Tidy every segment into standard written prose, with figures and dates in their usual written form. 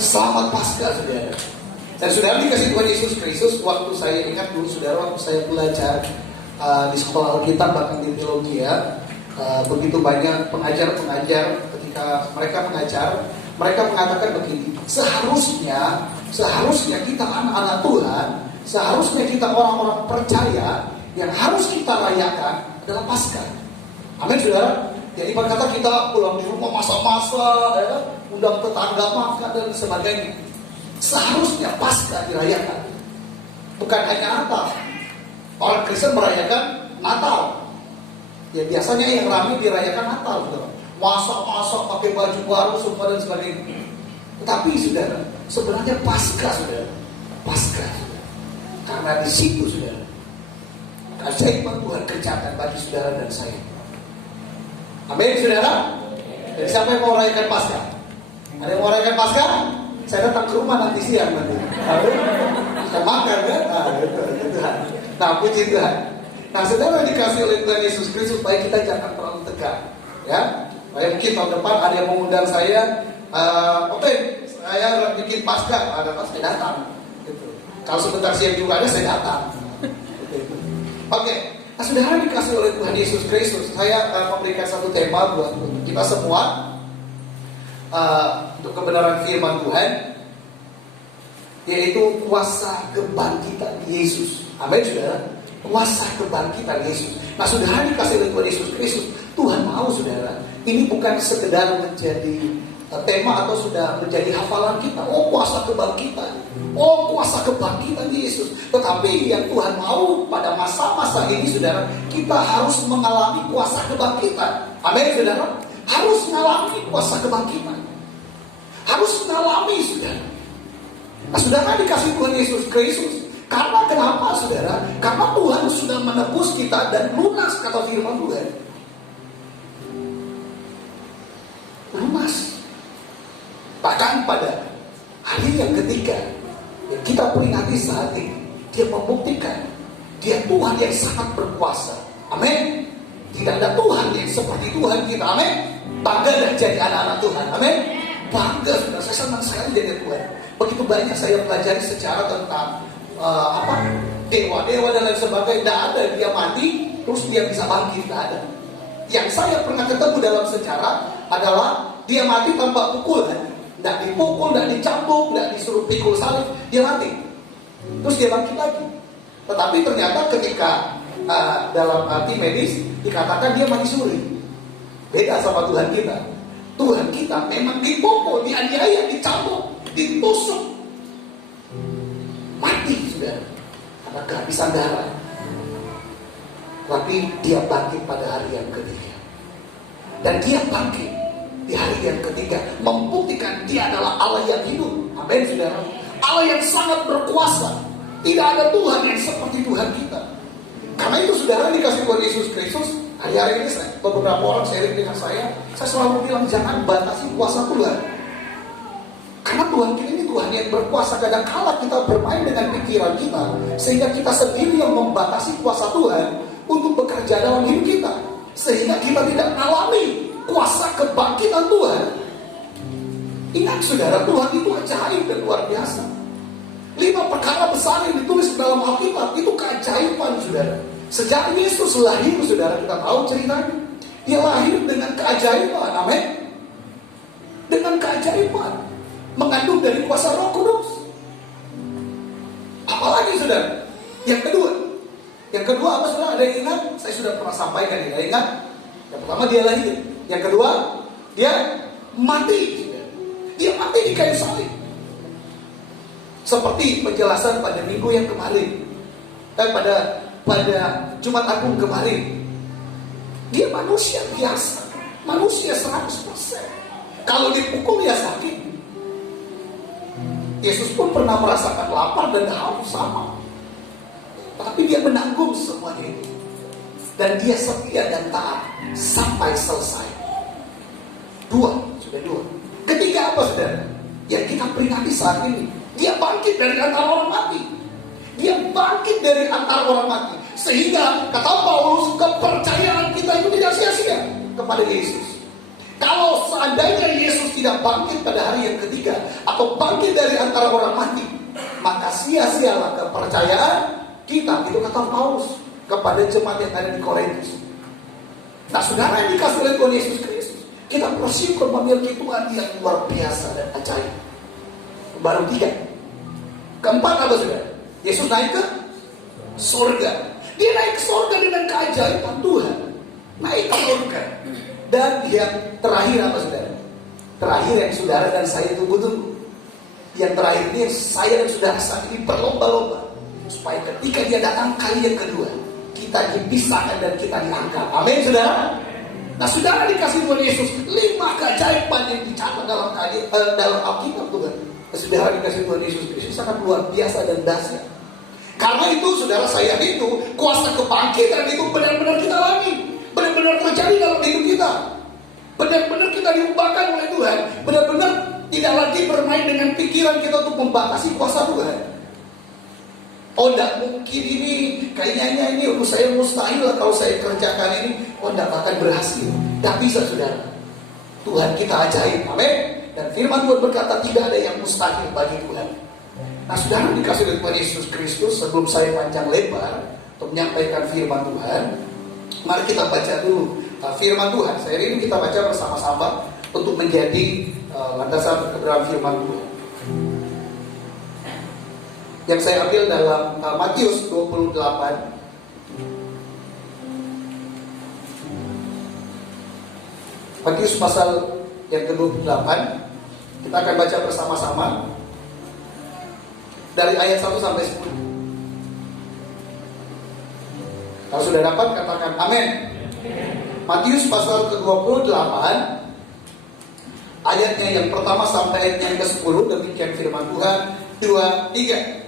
Selamat Paskah, saudara. Dan saudara dikasih Tuhan Yesus Kristus. Waktu saya ingat dulu, saudara, waktu saya belajar di sekolah Alkitab, bahkan di teologi ya, begitu banyak pengajar-pengajar ketika mereka mengajar, mereka mengatakan begini: seharusnya kita anak-anak Tuhan, seharusnya kita orang-orang percaya, yang harus kita rayakan adalah Paskah. Amin, saudara. Jadi berkata kita pulang di rumah masa-masa, ya, undang tetangga makan dan sebagainya. Seharusnya Paskah dirayakan, bukan hanya Natal. Orang Kristen merayakan Natal. Ya biasanya yang ramai dirayakan Natal, gitu. Masak-masak pakai baju baru semua dan sebagainya. Tetapi saudara, sebenarnya Paskah, saudara, Paskah, saudara. Karena di situ, saudara, keajaiban Tuhan kerjakan bagi saudara dan saya. Amin, saudara. Jadi siapa yang mau merayakan Paskah? Ada yang mau merayakan Paskah? Saya datang ke rumah nanti siang nanti. Kita makan kan? Nah, puji Tuhan. Nah, saudara dikasih oleh Tuhan Yesus Kristus supaya kita jangan terlalu tegang, ya. Supaya mungkin tahun depan ada yang mengundang saya, oke, saya bikin Paskah, ada pas saya datang. Gitu. Kalau sebentar siang juga ada, saya datang. Oke. Nah, saudara dikasih oleh Tuhan Yesus Kristus, saya memberikan satu tema buat kita semua untuk kebenaran firman Tuhan, yaitu kuasa kebangkitan Yesus. Amin, saudara. Kuasa kebangkitan Yesus. Nah, saudara dikasih oleh Tuhan Yesus Kristus, Tuhan mau, saudara, ini bukan sekedar menjadi tema atau sudah menjadi hafalan kita. Oh, kuasa kebangkitan. Oh, kuasa kebangkitan Yesus. Tetapi yang Tuhan mau pada masa-masa ini, saudara, kita harus mengalami kuasa kebangkitan. Amin, saudara. Harus mengalami kuasa kebangkitan. Harus mengalami, saudara. Nah, saudara dikasih Tuhan Yesus Kristus. Karena kenapa, saudara? Karena Tuhan sudah menebus kita dan lunas, kata firman Tuhan. Lunas. Bahkan pada hari yang ketiga yang kita peringati saat ini, dia membuktikan dia Tuhan yang sangat berkuasa. Amin. Tidak ada Tuhan yang seperti Tuhan kita. Amin. Bangga dan jadi anak-anak Tuhan. Amin. Bangga, sudah. Saya senang sekali jadi Tuhan. Begitu banyak saya pelajari secara tentang dewa-dewa dan lain sebagainya. Tidak ada dia mati terus dia bisa bangkit, tidak ada. Yang saya pernah ketemu dalam sejarah adalah dia mati tanpa pukulan. Tidak dipukul, tidak dicambuk, tidak disuruh pikul salib, dia mati. Terus dia bangkit lagi. Tetapi ternyata ketika dalam arti medis dikatakan dia mati suri. Beda sama Tuhan kita. Tuhan kita memang dipukul, dianiaya, dicambuk, ditusuk, mati sudah karena kehabisan darah. Tapi dia bangkit pada hari yang ketiga. Dan dia bangkit di hari yang ketiga, membuktikan dia adalah Allah yang hidup. Amin, saudara. Allah yang sangat berkuasa. Tidak ada Tuhan yang seperti Tuhan kita. Karena itu, saudara dikasih Tuhan Yesus Kristus. Hari-hari ini beberapa orang sharing dengan saya selalu bilang jangan batasi kuasa Tuhan. Karena Tuhan kita ini Tuhan yang berkuasa. Kadang-kala kita bermain dengan pikiran kita, sehingga kita sendiri yang membatasi kuasa Tuhan untuk bekerja dalam hidup kita, sehingga kita tidak mengalami kuasa kebangkitan Tuhan. Ingat, saudara, Tuhan itu ajaib dan luar biasa. 5 perkara besar yang ditulis dalam Alkitab itu keajaiban, saudara. Sejak Yesus lahir, saudara, kita tahu ceritanya. Dia lahir dengan keajaiban, amin. Dengan keajaiban, mengandung dari kuasa Roh Kudus. Apalagi, saudara? Yang kedua apa, saudara? Ada yang ingat? Saya sudah pernah sampaikan ini. Ada yang ingat? Yang pertama dia lahir. Yang kedua dia mati. Dia mati di kayu salib. Seperti penjelasan pada minggu yang kemarin, pada Jumat Agung kemarin. Dia manusia biasa, manusia 100%. Kalau dipukul ya sakit. Yesus pun pernah merasakan lapar dan haus sama. Tapi dia menanggung semua itu. Dan dia setia dan taat sampai selesai. Dua. Ketiga apa, saudara? Yang kita peringati saat ini, dia bangkit dari antara orang mati. Dia bangkit dari antara orang mati. Sehingga kata Paulus, kepercayaan kita itu tidak sia-sia kepada Yesus. Kalau seandainya Yesus tidak bangkit pada hari yang ketiga, atau bangkit dari antara orang mati, maka sia-sialah kepercayaan kita. Itu kata Paulus kepada jemaat yang ada di Korintus. Nah, saudara yang dikasih oleh Tuhan Yesus Kristus, kita bersyukur memiliki Tuhan yang luar biasa dan ajaib. Baru 3. Keempat apa saudara? Yesus naik ke surga. Dia naik ke surga dengan keajaiban Tuhan. Naik ke surga. Dan yang terakhir apa saudara? Terakhir yang saudara dan saya tunggu-tunggu. Yang terakhir ini yang saya dan saudara saat ini berlomba-lomba, supaya ketika dia datang kali yang kedua, kita dipisahkan dan kita diangkat. Amin saudara. Nah, saudara dikasih Tuhan Yesus 5 keajaiban yang dicatat dalam Alkitab Tuhan. Saudara dikasih Tuhan Yesus Kristus sangat luar biasa dan dahsyat. Karena itu saudara, saya itu kuasa kebangkitan itu benar-benar kita alami, benar-benar terjadi dalam hidup kita. Benar-benar kita diubahkan oleh Tuhan. Benar-benar tidak lagi bermain dengan pikiran kita untuk membatasi kuasa Tuhan. Oh, tidak mungkin ini, kayaknya ini saya mustahil lah kalau saya kerjakan ini. Oh, tidak akan berhasil. Tidak bisa saudara. Tuhan kita ajaib. Amin. Dan firman Tuhan berkata tidak ada yang mustahil bagi Tuhan. Nah, saudara dikasih oleh Tuhan Yesus Kristus, sebelum saya panjang lebar untuk menyampaikan firman Tuhan, mari kita baca dulu firman Tuhan. Saya ini kita baca bersama-sama untuk menjadi landasan kebenaran firman Tuhan. Yang saya ambil dalam Matius 28. Matius pasal yang ke-28. Kita akan baca bersama-sama dari ayat 1 sampai 10. Kalau sudah dapat katakan amin. Matius pasal ke-28, ayatnya yang pertama sampai ayatnya yang ke-10. Demikian firman Tuhan. 2, 3.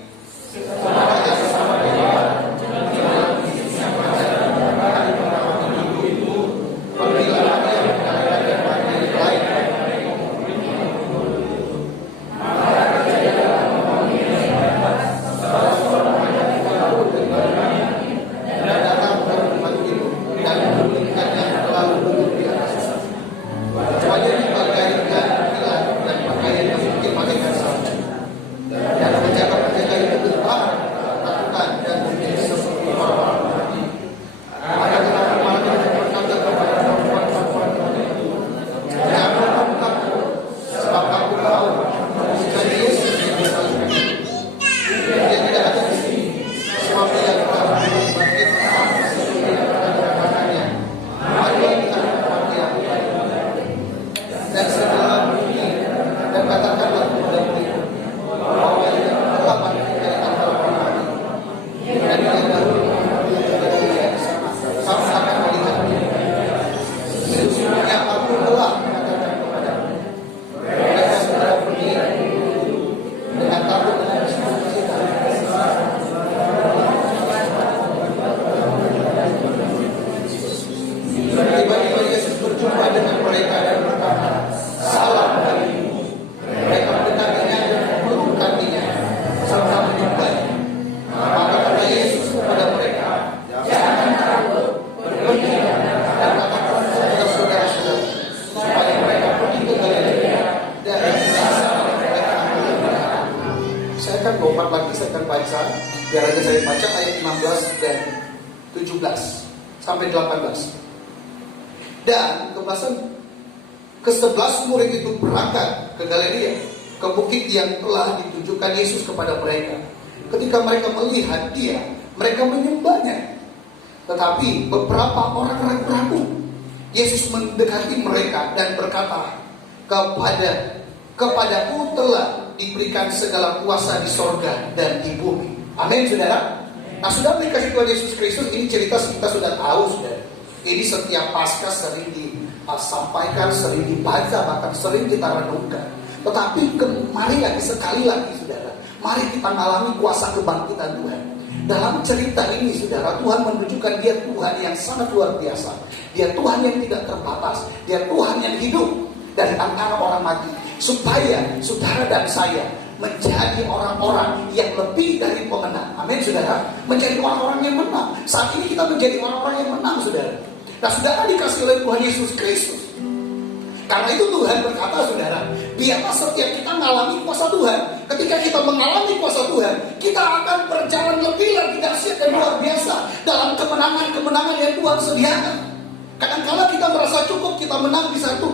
Biar aja saya baca ayat 16 dan 17 sampai 18. Dan kebasan ke-11 murid itu berangkat ke Galilea, ke bukit yang telah ditunjukkan Yesus kepada mereka. Ketika mereka melihat dia, mereka menyembahnya. Tetapi beberapa orang ragu-ragu. Yesus mendekati mereka dan berkata, kepadaku telah diberikan segala kuasa di sorga dan di bumi. Amin saudara. Nah, sudah dikasih Tuhan Yesus Kristus, ini cerita kita sudah tahu saudara. Ini setiap Paskah sering disampaikan, sering dibaca, bahkan sering kita renungkan. Tetapi mari lagi sekali lagi saudara, mari kita mengalami kuasa kebangkitan Tuhan. Dalam cerita ini saudara, Tuhan menunjukkan dia Tuhan yang sangat luar biasa. Dia Tuhan yang tidak terbatas. Dia Tuhan yang hidup dari antara orang mati, supaya saudara dan saya menjadi orang-orang yang lebih dari pemenang. Amin saudara. Menjadi orang-orang yang menang. Saat ini kita menjadi orang-orang yang menang saudara. Nah, saudara dikasih oleh Tuhan Yesus Kristus. Karena itu Tuhan berkata, saudara, biarlah setiap kita mengalami kuasa Tuhan. Ketika kita mengalami kuasa Tuhan, kita akan berjalan lebih lagi dahsyat dan luar biasa dalam kemenangan-kemenangan yang Tuhan sediakan. Kadang-kala kita merasa cukup, kita menang di satu,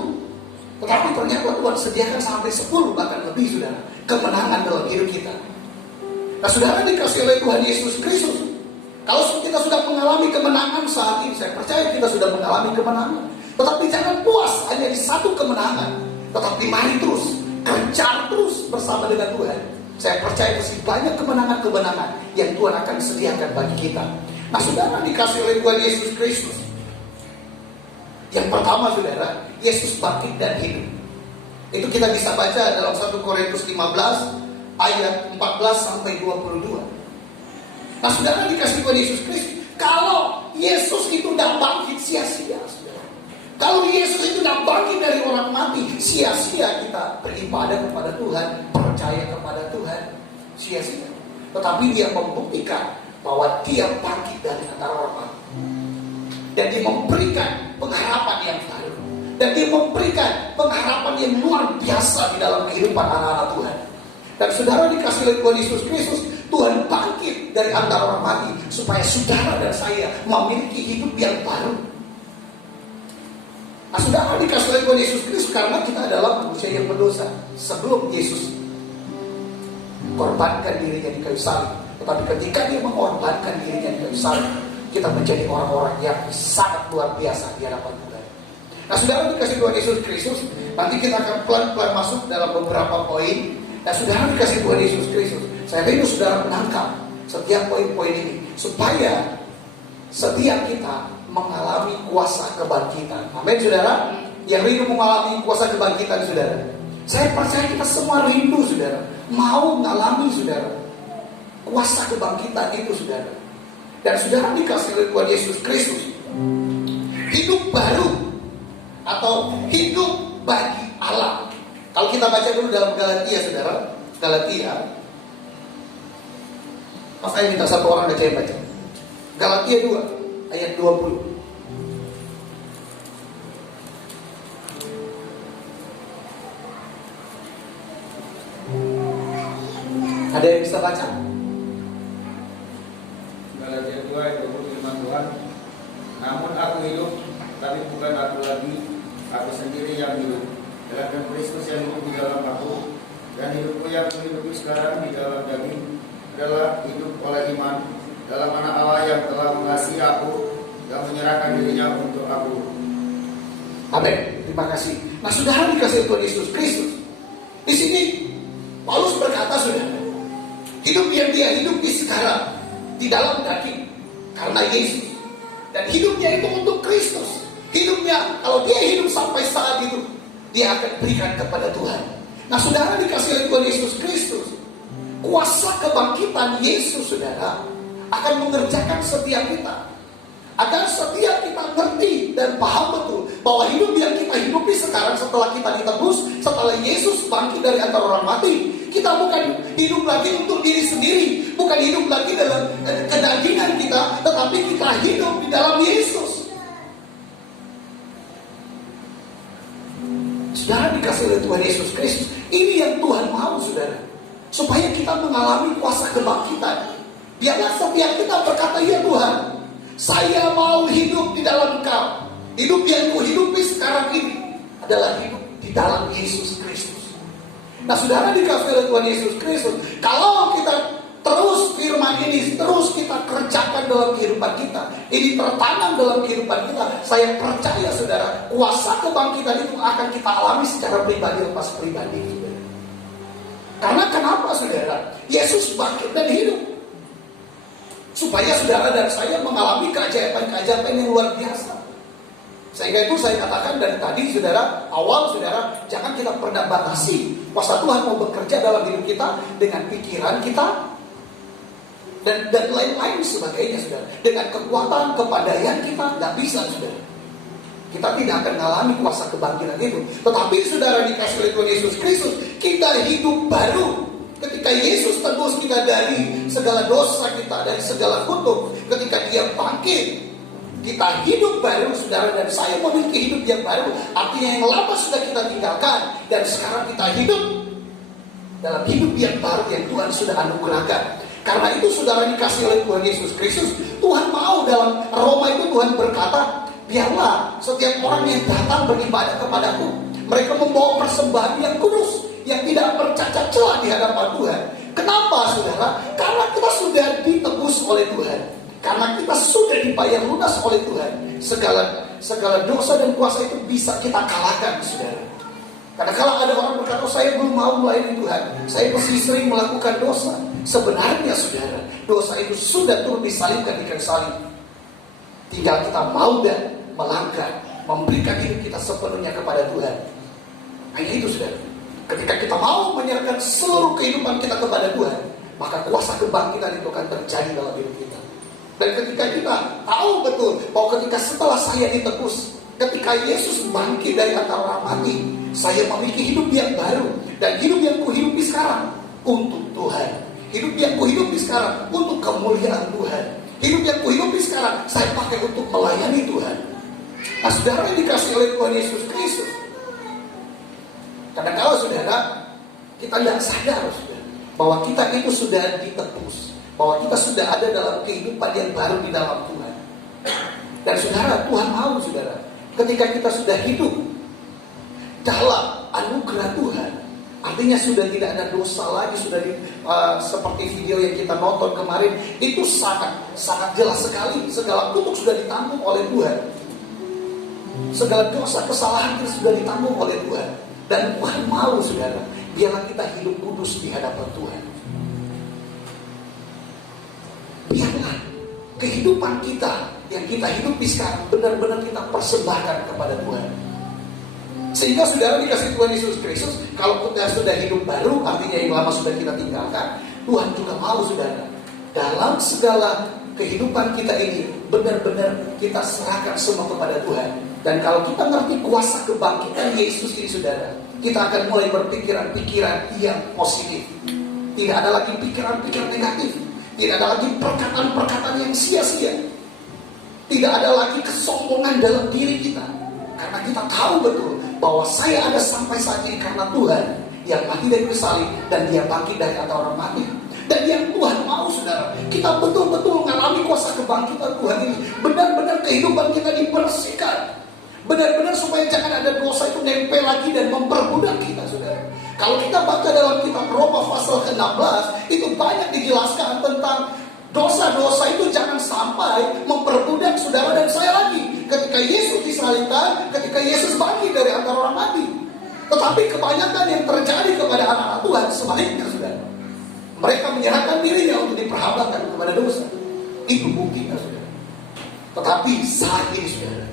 tetapi ternyata Tuhan sediakan sampai 10 bahkan lebih, saudara, kemenangan dalam hidup kita. Nah, saudara dikasih oleh Tuhan Yesus Kristus, kalau kita sudah mengalami kemenangan saat ini, saya percaya kita sudah mengalami kemenangan. Tetapi jangan puas hanya di satu kemenangan, tetapi mari terus, kejar terus bersama dengan Tuhan. Saya percaya masih banyak kemenangan-kemenangan yang Tuhan akan sediakan bagi kita. Nah, saudara dikasih oleh Tuhan Yesus Kristus. Yang pertama, saudara, Yesus bangkit dan hidup. Itu kita bisa baca dalam 1 Korintus 15 ayat 14 sampai 22. Nah, saudara dikasih Tuhan Yesus Kristus, kalau Yesus itu tidak bangkit, sia-sia, saudara. Kalau Yesus itu tidak bangkit dari orang mati, sia-sia kita beribadah kepada Tuhan, percaya kepada Tuhan, sia-sia. Tetapi Dia membuktikan bahwa Dia bangkit dari antara orang mati. Dan Dia memberikan pengharapan yang baru. Dan Dia memberikan pengharapan yang luar biasa di dalam kehidupan anak-anak Tuhan. Dan saudara dikasih oleh Tuhan Yesus Kristus, Tuhan bangkit dari antara orang mati, supaya saudara dan saya memiliki hidup yang baru. Nah, saudara dikasih oleh Tuhan Yesus Kristus karena kita adalah manusia yang berdosa. Sebelum Yesus korbankan dirinya di kayu salib, tetapi ketika Dia mengorbankan dirinya di kayu salib, kita menjadi orang-orang yang sangat luar biasa di hadapan Tuhan. Nah, saudara dikasih Tuhan Yesus Kristus, nanti kita akan pelan-pelan masuk dalam beberapa poin. Nah, saudara dikasih Tuhan Yesus Kristus, saya rindu saudara menangkap setiap poin-poin ini, supaya setiap kita mengalami kuasa kebangkitan. Amin, saudara. Yang rindu mengalami kuasa kebangkitan, saudara, saya percaya kita semua rindu, saudara, mau mengalami, saudara, kuasa kebangkitan itu, saudara. Dan saudara dikasih oleh Tuhan Yesus Kristus hidup baru atau hidup bagi Allah. Kalau kita baca dulu dalam Galatia, saudara, Galatia, saya minta satu orang aja yang baca Galatia 2 ayat 20. Ada yang bisa baca? Galatia 2 ayat 20, firman Tuhan, namun aku hidup, tapi bukan aku lagi, aku sendiri yang hidup, tetapi Kristus yang hidup di dalam aku, dan hidupku yang hidup sekarang di dalam daging adalah hidup oleh iman dalam Anak Allah yang telah mengasihi aku dan menyerahkan dirinya untuk aku. Amin. Terima kasih. Nah, saudara dikasih Tuhan Yesus Kristus. Di sini Paulus berkata, saudara, hidup yang dia hidupi sekarang di dalam daging karena Yesus, dan hidupnya itu untuk Kristus. Hidupnya, kalau dia hidup sampai saat itu, dia akan berikan kepada Tuhan. Nah, saudara dikasih oleh Tuhan Yesus Kristus, kuasa kebangkitan Yesus, saudara, akan mengerjakan setiap kita, agar setiap kita ngerti dan paham betul bahwa hidup yang kita hidupi sekarang setelah kita ditebus, setelah Yesus bangkit dari antara orang mati, kita bukan hidup lagi untuk diri sendiri, bukan hidup lagi dalam kedagingan kita, tetapi kita hidup di dalam Yesus. Saudara dikasih oleh Tuhan Yesus Kristus, ini yang Tuhan mau, saudara, supaya kita mengalami kuasa kebangkitan. Biarlah setiap kita berkata, ya Tuhan, saya mau hidup di dalam Engkau. Hidup yang kuhidupi sekarang ini adalah hidup di dalam Yesus Kristus. Nah, saudara dikasih oleh Tuhan Yesus Kristus, kalau kita terus firman ini terus kita kerjakan dalam kehidupan kita, ini tertanam dalam kehidupan kita, saya percaya, saudara, kuasa kebangkitan itu akan kita alami secara pribadi lepas pribadi, saudara. Karena kenapa, saudara? Yesus bangkit dan hidup, supaya saudara dan saya mengalami keajaiban-keajaiban yang luar biasa. Sehingga itu saya katakan dari tadi, saudara, awal, saudara, jangan kita pernah batasi kuasa Tuhan mau bekerja dalam hidup kita dengan pikiran kita dan lain-lain sebagainya, saudara. Dengan kekuatan, kepandaian kita nggak bisa, saudara. Kita tidak akan mengalami kuasa kebangkitan itu. Tetapi saudara dikasih oleh Tuhan Yesus Kristus, kita hidup baru. Ketika Yesus tebus kita dari segala dosa kita, dari segala kutuk, ketika Dia bangkit, kita hidup baru, saudara, dan saya memiliki hidup yang baru. Artinya yang lama sudah kita tinggalkan, dan sekarang kita hidup dalam hidup yang baru yang Tuhan sudah anugerahkan. Karena itu saudara dikasih oleh Tuhan Yesus Kristus. Tuhan mau, dalam Roma itu Tuhan berkata, biarlah setiap orang yang datang beribadah kepadaku, mereka membawa persembahan yang kudus, yang tidak bercacat celah di hadapan Tuhan. Kenapa saudara? Karena kita sudah ditebus oleh Tuhan. Karena kita sudah dibayar lunas oleh Tuhan. Segala dosa dan kuasa itu bisa kita kalahkan, saudara. Karena kalau ada orang berkata, saya belum mau melayani Tuhan, saya masih sering melakukan dosa. Sebenarnya saudara, dosa itu sudah turun disalibkan di kayu salib. Tinggal kita mau dan melangkah, memberikan hidup kita sepenuhnya kepada Tuhan. Hanya itu saudara. Ketika kita mau menyerahkan seluruh kehidupan kita kepada Tuhan, maka kuasa kebangkitan itu akan terjadi dalam hidup kita. Dan ketika kita tahu betul bahwa ketika setelah saya ditebus, ketika Yesus bangkit dari antara orang mati, saya memiliki hidup yang baru. Dan hidup yang kuhidupi sekarang untuk Tuhan. Hidup yang kuhidupi sekarang untuk kemuliaan Tuhan. Hidup yang kuhidupi sekarang saya pakai untuk melayani Tuhan. Nah saudara, yang dikasih oleh Tuhan Yesus Kristus. Karena kalau saudara, kita tidak sadar saudara, bahwa kita itu sudah ditebus, bahwa kita sudah ada dalam kehidupan yang baru di dalam Tuhan. Dan saudara, Tuhan mau saudara, ketika kita sudah hidup dalam anugerah Tuhan, artinya sudah tidak ada dosa lagi, sudah seperti video yang kita nonton kemarin, itu sangat jelas sekali. Segala kutuk sudah ditanggung oleh Tuhan. Segala dosa, kesalahan kita sudah ditanggung oleh Tuhan. Dan Tuhan mau saudara, biarlah kita hidup kudus di hadapan Tuhan. Biarlah kehidupan kita yang kita hidupi sekarang benar-benar kita persembahkan kepada Tuhan. Sehingga saudara dikasih Tuhan Yesus Kristus, kalau kita sudah hidup baru, artinya yang lama sudah kita tinggalkan, Tuhan juga mau saudara, dalam segala kehidupan kita ini benar-benar kita serahkan semua kepada Tuhan. Dan kalau kita ngerti kuasa kebangkitan Yesus ini saudara, kita akan mulai berpikiran-pikiran yang positif. Tidak ada lagi pikiran-pikiran negatif. Tidak ada lagi perkataan-perkataan yang sia-sia. Tidak ada lagi kesombongan dalam diri kita. Karena kita tahu betul bahwa saya ada sampai saat ini karena Tuhan yang mati dari kayu salib dan dia bangkit dari antara orang mati. Dan yang Tuhan mau saudara, kita betul-betul mengalami kuasa kebangkitan Tuhan ini. Benar-benar kehidupan kita dibersihkan. Benar-benar supaya jangan ada dosa itu nempel lagi dan memperbudak kita saudara. Kalau kita baca dalam kitab Roma pasal ke-16, itu banyak dijelaskan tentang dosa-dosa itu jangan sampai memperbudak saudara dan saya lagi. Ketika Yesus disalibkan, ketika Yesus bangkit dari antara orang mati. Tetapi kebanyakan yang terjadi kepada anak-anak Tuhan sebaliknya saudara. Mereka menyerahkan dirinya untuk diperhambakan kepada dosa. Itu buktinya saudara. Tetapi saat ini saudara,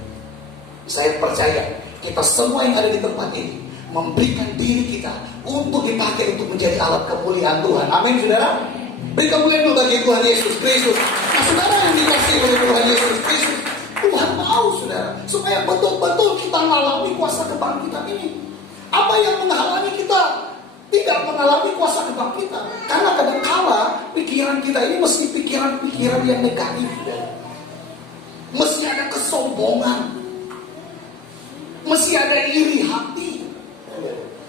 saya percaya kita semua yang ada di tempat ini memberikan diri kita untuk dipakai untuk menjadi alat kemuliaan Tuhan. Amin saudara. Beri kemuliaan dulu bagi Tuhan Yesus Kristus. Nah saudara yang dikasih oleh Tuhan Yesus Kristus, Tuhan mau saudara supaya betul-betul kita mengalami kuasa kebangkitan ini. Apa yang menghalangi kita tidak mengalami kuasa kebangkitan? Karena kadang-kala pikiran kita ini mesti pikiran-pikiran yang negatif saudara. Mesti ada kesombongan, mesti ada iri hati.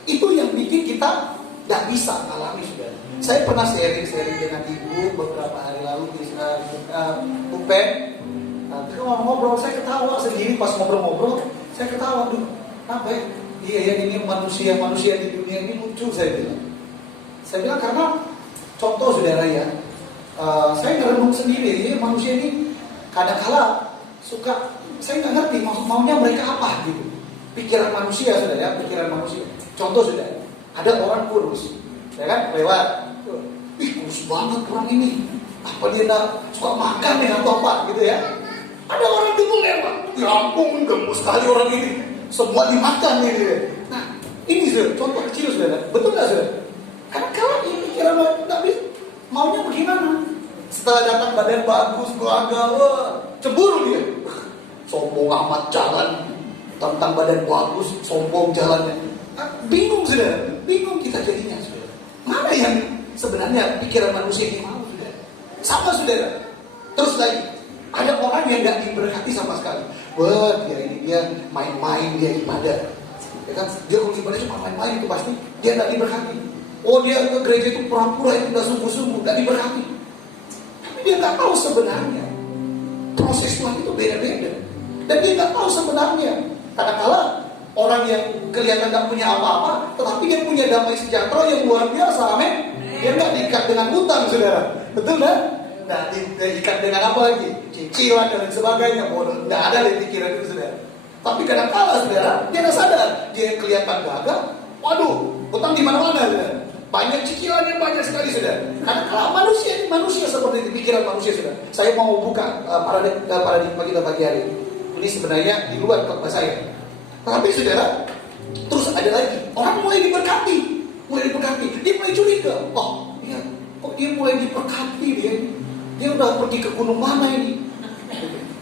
Itu yang bikin kita gak bisa alami saudara. Saya pernah sharing dengan ibu beberapa hari lalu di Upen. Ngobrol, saya ketawa sendiri pas ngobrol-ngobrol. Saya ketawa, aduh, apa ya? Iya ya, ini manusia di dunia ini lucu saya bilang. Saya bilang karena contoh saudara ya, saya ngerenung sendiri, ya, manusia ini kadang-kala suka, saya nggak ngerti maunya mereka apa gitu. Pikiran manusia saudara ya, pikiran manusia. Contoh saudara, ada orang kurus, ya kan, lewat, kurus banget orang ini. Apa dia suka makan nih atau apa gitu ya? Ada orang dulu lewat, ya ampun gemes sekali orang ini, semua dimakan ini. Nah, ini saudara, contoh kecil saudara, betul nggak saudara? Karena kalau ini pikiran tapi maunya bagaimana? Setelah datang badan bagus, belaga, wah, cemburu dia. Sombong amat jalan, tentang badan bagus, sombong jalannya. Bingung saudara, bingung kita jadinya saudara. Mana yang sebenarnya pikiran manusia ini mau saudara? Sama saudara. Terus lagi, Ada orang yang nggak diberkati sama sekali. Wah, dia main-main, dia ibadah. Ya kan? Dia kalau ibadah cuma main-main itu pasti dia nggak diberkati. Oh, dia ke gereja itu pura-pura, itu udah sungguh-sungguh, nggak diberkati. Tapi dia nggak tahu sebenarnya proses Tuhan itu beda-beda. Dan dia nggak tahu sebenarnya. Kadang-kala orang yang kelihatan nggak punya apa-apa, tetapi dia punya damai sejahtera yang luar biasa, amin. Dia nggak diikat dengan hutang, saudara. Betul kan? Nah, diikat dengan apa lagi? Cicilan dan sebagainya. Bodoh, nggak ada di pikiran itu, saudara. Tapi kadang-kala, saudara, dia nggak sadar. Dia kelihatan gagah. Waduh, hutang di mana-mana, saudara. Banyak cicilannya, banyak sekali, saudara. Kadang-kala manusia seperti itu, pikiran manusia, saudara. Saya mau buka paradigma kita pagi hari ini. Ini sebenarnya di luar khotbah saya. Tapi saudara, terus ada lagi. Orang mulai diberkati. Dia mulai curiga. Oh, iya, kok dia mulai diberkati dia? Dia udah pergi ke gunung mana ini?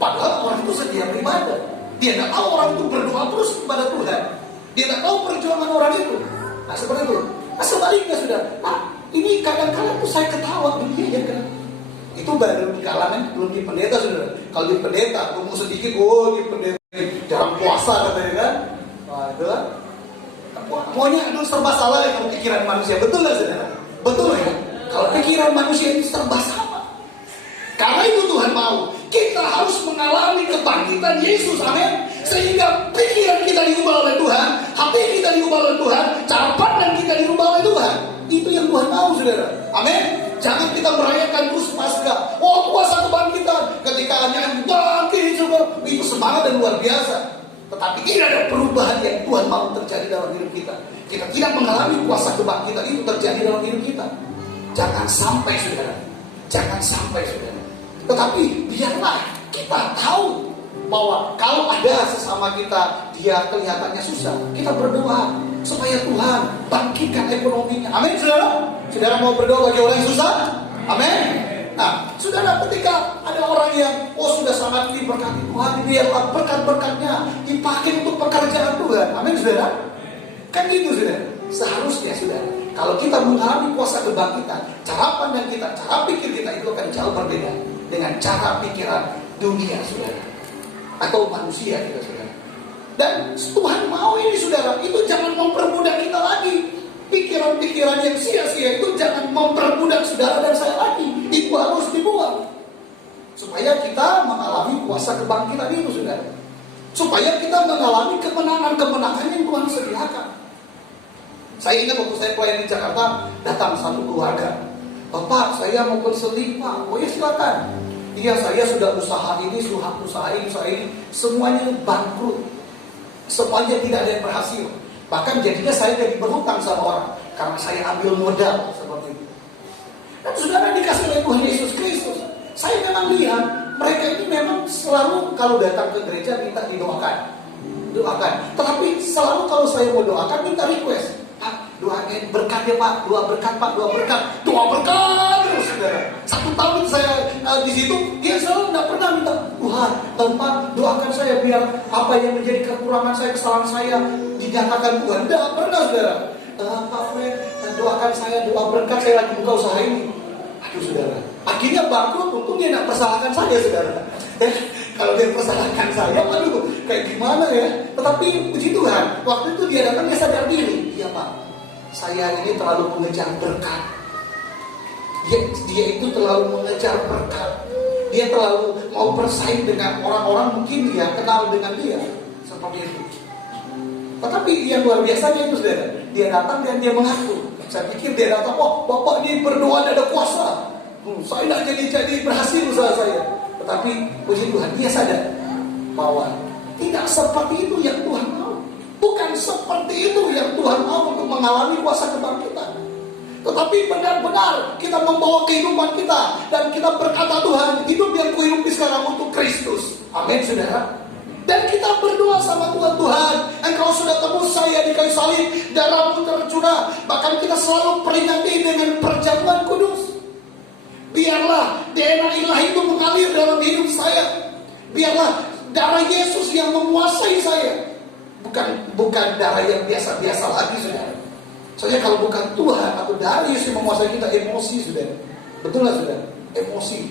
Padahal orang itu sedia beribadah. Dia nggak tahu orang itu berdoa terus kepada Tuhan. Dia nggak tahu perjuangan orang itu. Nah, seperti itu. Nah, sebaliknya sudah. Nah, ini kadang-kadang tuh saya ketawa dia ya kan. Itu baru di kalangan, belum di pendeta, saudara. Kalau di pendeta, ngomong sedikit, di pendeta jarang puasa katanya kan. Wah, itu kan. Pokoknya itu serba salah ya kalau pikiran manusia. Betul nggak, saudara? Betul ya. Kalau pikiran manusia itu serba salah. Karena itu Tuhan mau kita harus mengalami kebangkitan Yesus, amin. Sehingga pikiran kita diubah oleh Tuhan, hati kita diubah oleh Tuhan, cara pandang kita diubah oleh Tuhan. Itu yang Tuhan mau, saudara. Amin. Jangan kita merayakan terus Paskah. Oh, puasa kebangkitan. Ketika hanya bangkit, saudara, itu semangat dan luar biasa. Tetapi ini ada perubahan yang Tuhan mau terjadi dalam hidup kita. Kita tidak mengalami puasa kebangkitan itu terjadi dalam hidup kita. Jangan sampai, saudara. Jangan sampai, saudara. Tetapi biarlah kita tahu bahwa kalau ada sesama kita, dia kelihatannya susah, kita berdoa supaya Tuhan bangkitkan ekonominya. Amin, saudara. Saudara mau berdoa bagi orang yang susah? Amin. Nah, saudara, ketika ada orang yang sudah sangat diberkati Tuhan, biarlah berkat-berkatnya dipakai untuk pekerjaan Tuhan. Amin, saudara. Kan gitu, saudara. Seharusnya, saudara, kalau kita mengalami kuasa kebangkitan, cara pandang kita, cara pikir kita itu akan jauh berbeda dengan cara pikiran dunia, saudara, atau manusia kita, saudara. Dan Tuhan mau ini, saudara, itu jangan memperbudak kita lagi. Pikiran-pikiran yang sia-sia itu jangan memperbudak saudara dan saya lagi. Itu harus dibuang supaya kita mengalami kuasa kebangkitan itu, saudara. Supaya kita mengalami kemenangan-kemenangan yang Tuhan sediakan. Saya ingat waktu saya pelayan di Jakarta, datang satu keluarga. Bapak, saya mau konseling, Pak. Oh ya, silakan. Iya, saya sudah usaha ini, usaha ini, semuanya bangkrut. Semuanya tidak ada yang berhasil. Bahkan jadinya saya jadi berhutang sama orang karena saya ambil modal seperti itu. Dan saudara, dikasih oleh Tuhan Yesus Kristus, saya memang lihat mereka ini memang selalu kalau datang ke gereja minta didoakan. Tetapi selalu kalau saya mau doakan minta request. Pak, doain berkat ya Pak, doa berkat terus, saudara. 1 tahun saya di situ, dia selalu tidak pernah minta Tuhan, Pak, doakan saya biar apa yang menjadi kekurangan saya, kesalahan saya dinyatakan Tuhan. Tidak pernah, saudara. Pak Fred, doakan saya, doa berkat, saya lagi buka usaha ini. Aduh, saudara, akhirnya bangkrut. Untung dia tidak persalahkan saya, saudara. Kalau dia persalahkan saya, waduh, kayak gimana ya. Tetapi puji Tuhan, waktu itu dia datang, dia sadar diri. Iya Pak, saya ini terlalu mengejar berkat. Dia itu terlalu mengejar berkat. Dia terlalu mau bersaing dengan orang-orang mungkin dia kenal dengan dia. Seperti itu. Tetapi yang luar biasanya itu, saudara, dia datang dan dia mengaku. Saya pikir dia datang, Bapak ini berdoa ada kuasa. Saya tidak jadi berhasil usaha saya. Tetapi puji Tuhan, dia sadar bahwa tidak seperti itu yang Tuhan mau. Bukan seperti itu yang Tuhan mau untuk mengalami kuasa kebangkitan. Tetapi benar-benar kita membawa kehidupan kita dan kita berkata, Tuhan, hidup yang kuhidupi sekarang untuk Kristus. Amin, saudara. Dan kita berdoa sama Tuhan, Engkau sudah tebus saya di kayu salib, darahmu tercurah. Bahkan kita selalu peringati dengan perjamuan kudus. Biarlah DNA ilahi itu mengalir dalam hidup saya. Biarlah darah Yesus yang menguasai saya. Bukan darah yang biasa-biasa lagi, saudara. Soalnya kalau bukan Tuhan atau darah Yesus yang menguasai kita, emosi, saudara. Betul lah, saudara? Emosi.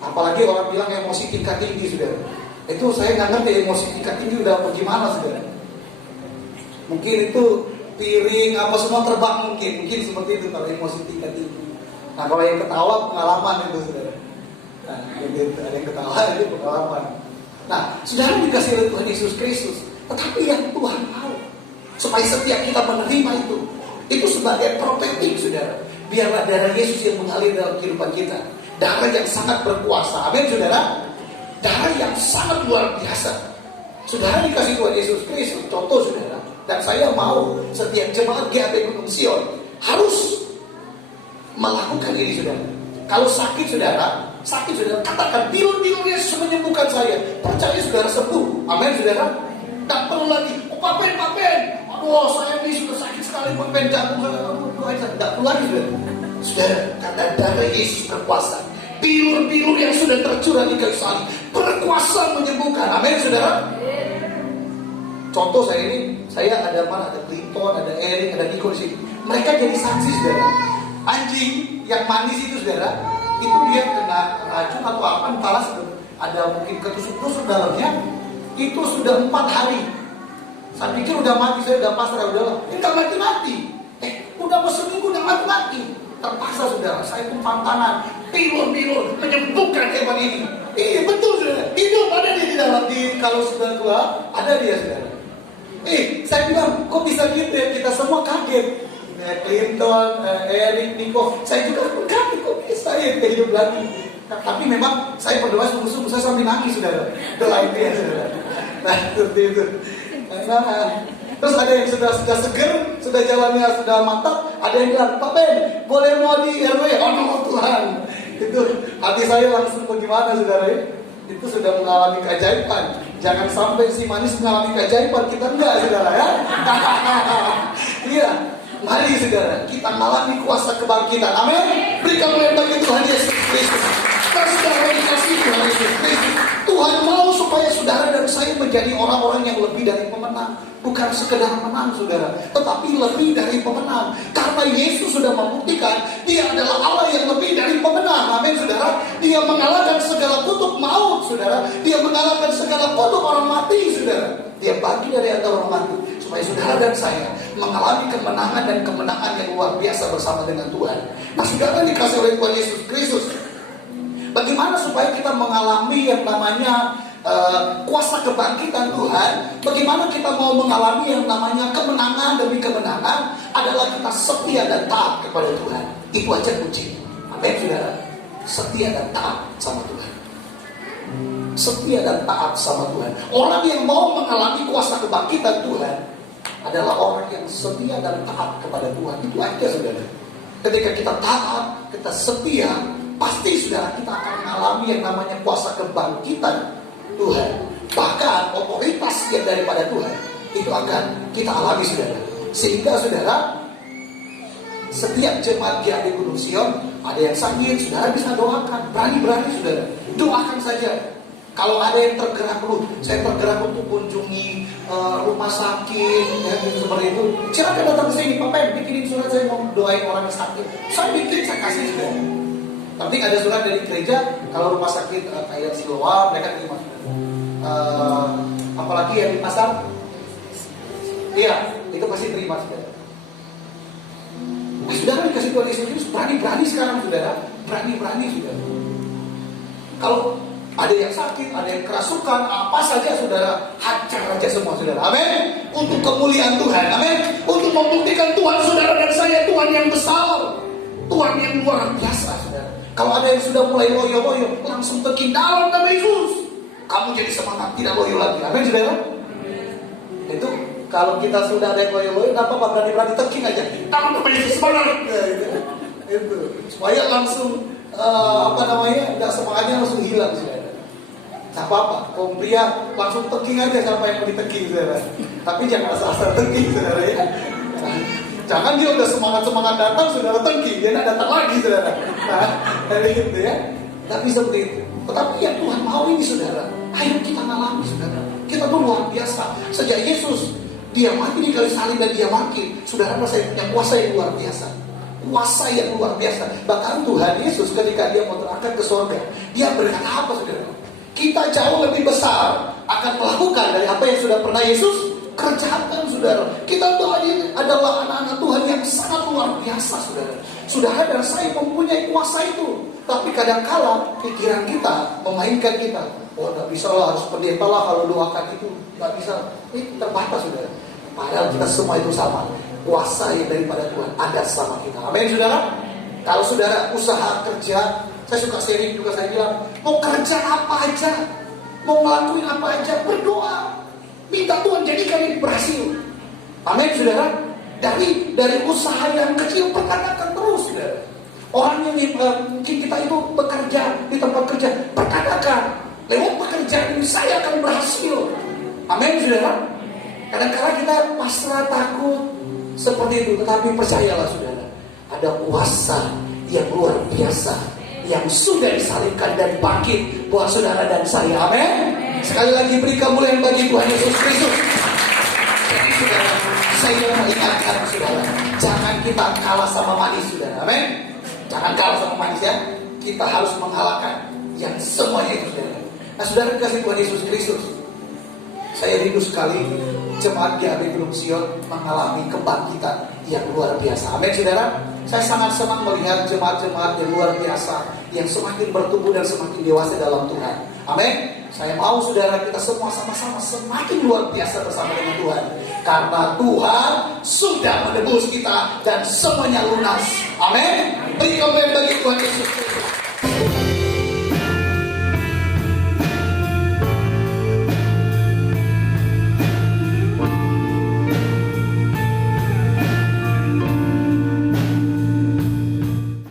Apalagi orang bilang emosi tingkat tinggi, saudara. Itu saya nggak ngerti emosi tingkat tinggi udah bagaimana, saudara. Mungkin itu piring apa semua terbang, mungkin seperti itu kalau emosi tingkat tinggi. Nah kalau yang ketawa pengalaman itu, saudara. Nah gitu, ada yang ketawa itu pengalaman. Nah saudara dikasih oleh Tuhan Yesus Kristus, tetapi yang Tuhan mau supaya setiap kita menerima itu sebagai prophetic, saudara. Biarlah darah Yesus yang mengalir dalam kehidupan kita, darah yang sangat berkuasa, amin, saudara. Darah yang sangat luar biasa. Saudara dikasih Tuhan Yesus Kristus, contoh, saudara. Dan saya mau setiap jemaat GAP Gunung Sion harus melakukan ini, saudara. Kalau sakit, saudara, katakan tidur Yesus menyembuhkan saya. Percaya saudara sembuh, amin, saudara. Tak perlu lagi, Pak Ben, aduh saya ini sudah sakit sekali, Pak Ben, jangan tak perlu lagi, saudara. Karena darah Yesus berkuasa. Bilur-bilur yang sudah tercurah di kayu salib berkuasa menyembuhkan, amin, saudara. Contoh saya ada Clinton, ada Eric, ada Nico di sini. Mereka jadi saksi, saudara. Anjing yang manis itu, saudara, itu dia kena racun atau apa, entahlah, ada mungkin ketusuk-tusuk dalamnya. Itu sudah 4 hari. Saya pikir udah mati, saya udah pasrah, udah nggak mati-mati. Udah seminggu udah mati-mati. Terpaksa, saudara, saya tumpang tangan, bilur-bilur menyembuhkan hewan ini. Iya betul, saudara. Hidup ada dia di dalam, kalau sudah keluar ada dia, saudara. Saya bilang, kok bisa gitu ya? Kita semua kaget. Clinton, Eric, Nico, saya juga pun kaget, kok bisa ya hidup lagi. Tapi memang saya berdoa sungguh-sungguh, saya sambil nangis, saudara. Doa itu ya, saudara. Nah, seperti itu. Nah, terus ada yang sudah seger, sudah jalannya sudah mantap. Ada yang bilang, Pak Ben, boleh mau di RW? Oh Tuhan, itu hati saya langsung bagaimana, saudara? Itu sudah mengalami keajaiban. Jangan sampai si manis mengalami keajaiban, kita enggak, saudara, ya. Iya, mari, saudara, kita mengalami kuasa kebangkitan. Amin. Berikan oleh bagi Tuhan Yesus Kristus. Saudara dikasih Tuhan Yesus Kristus. Tuhan mau supaya saudara dan saya menjadi orang-orang yang lebih dari pemenang. Bukan sekedar menang, saudara, tetapi lebih dari pemenang. Karena Yesus sudah membuktikan Dia adalah Allah yang lebih dari pemenang. Amin, saudara. Dia mengalahkan segala kutuk maut, saudara. Dia mengalahkan segala kutuk orang mati, saudara. Dia bagi dari antara orang mati, supaya saudara dan saya mengalami kemenangan dan kemenangan yang luar biasa bersama dengan Tuhan. Nah, saudara dikasih oleh Tuhan Yesus Kristus. Bagaimana supaya kita mengalami yang namanya kuasa kebangkitan Tuhan? Bagaimana kita mau mengalami yang namanya kemenangan demi kemenangan? Adalah kita setia dan taat kepada Tuhan. Itu aja kunci. Amin, saudara. Setia dan taat sama Tuhan. Setia dan taat sama Tuhan. Orang yang mau mengalami kuasa kebangkitan Tuhan adalah orang yang setia dan taat kepada Tuhan. Itu aja, saudara. Ketika kita taat, kita setia, pasti, saudara, kita akan mengalami yang namanya kuasa kebangkitan Tuhan. Bahkan otoritas yang daripada Tuhan itu akan kita alami, saudara. Sehingga, saudara, setiap jemaat GAP Gunung Sion ada yang sakit, saudara bisa doakan. Berani-berani, saudara, doakan saja. Kalau ada yang tergerak, saya tergerak untuk kunjungi rumah sakit, ya, gitu, seperti itu, silakan datang ke sini, Pak Ben, bikinin surat, saya mau doain orang yang sakit. Saya bikin, saya kasih, saudara. Tapi ada surat dari gereja, kalau rumah sakit kayak Siloam, mereka terima. Apalagi yang di pasar, iya, itu pasti terima, saudara. Saudara dikasih Tuhan Yesus, berani-berani sekarang, saudara. Berani-berani, saudara. Kalau ada yang sakit, ada yang kerasukan, apa saja, saudara, hajar aja semua, saudara. Amin. Untuk kemuliaan Tuhan, amin. Untuk membuktikan Tuhan, saudara dan saya, Tuhan yang besar, Tuhan yang luar biasa, saudara. Kalau ada yang sudah mulai loyo-loyo, langsung tekin dalam nama Yesus. Kamu jadi semangat, tidak loyo lagi. Amin, saudara. Itu kalau kita sudah ada yang loyo-loyo, apa berani-berani tekin aja. Dalam nama Yesus, semangat. Itu supaya langsung nggak semangatnya langsung hilang, saudara. Nah, apa-apa, kaum pria langsung teking aja siapa yang mau diteking, saudara. Tapi jangan asal-asal teking, saudara, ya. Jangan dia udah semangat-semangat datang, saudara teking, dia nak datang lagi, saudara. Nah, dari itu, ya. Tapi seperti itu. Tetapi yang Tuhan mau ini, saudara, ayo kita ngalami, saudara. Kita tuh luar biasa. Sejak Yesus, Dia mati di kayu salib dan Dia bangkit, saudara, saya punya kuasa yang luar biasa. kuasa yang luar biasa. Bahkan Tuhan Yesus ketika dia mau terangkat ke surga, dia berkata apa saudara? Kita jauh lebih besar akan melakukan dari apa yang sudah pernah Yesus kerjakan saudara. Kita tuh adalah anak-anak Tuhan yang sangat luar biasa saudara. Sudah ada saya mempunyai kuasa itu. Tapi kadang-kala pikiran kita memainkan kita. Oh tidak bisa lah, harus pendeta lah kalau doakan itu. Tidak bisa, terbatas saudara. Padahal kita semua itu sama. Kuasa yang daripada Tuhan ada sama kita. Amin saudara. Kalau saudara usaha kerja, saya suka sharing juga, saya bilang mau kerja apa aja, mau ngelakuin apa aja, berdoa, minta Tuhan jadikan ini berhasil. Amin saudara. Dari usaha yang kecil perkatakan terus saudara. Orang yang mungkin kita itu bekerja di tempat kerja, perkatakan lewat pekerjaan ini saya akan berhasil. Amin saudara. Kadang-kadang kita pasrah, takut seperti itu, tetapi percayalah saudara, ada kuasa yang luar biasa yang sudah disalibkan dan bangkit buat saudara dan saya. Amin. Sekali lagi beri kemuliaan bagi Tuhan Yesus Kristus. Jadi saudara, saya mengingatkan saudara, jangan kita kalah sama manis saudara. Amin. Jangan kalah sama manis ya. Kita harus mengalahkan yang semuanya itu saudara. Nah saudara dikasih Tuhan Yesus Kristus, saya rindu sekali jemaat GAB Gunung Sion mengalami kebangkitan yang luar biasa. Amin saudara. Saya sangat senang melihat jemaat-jemaat yang luar biasa, yang semakin bertumbuh dan semakin dewasa dalam Tuhan. Amin. Saya mau saudara kita semua sama-sama semakin luar biasa bersama dengan Tuhan. Karena Tuhan sudah menebus kita dan semuanya lunas. Amin. Beri kemuliaan bagi Tuhan Yesus Kristus.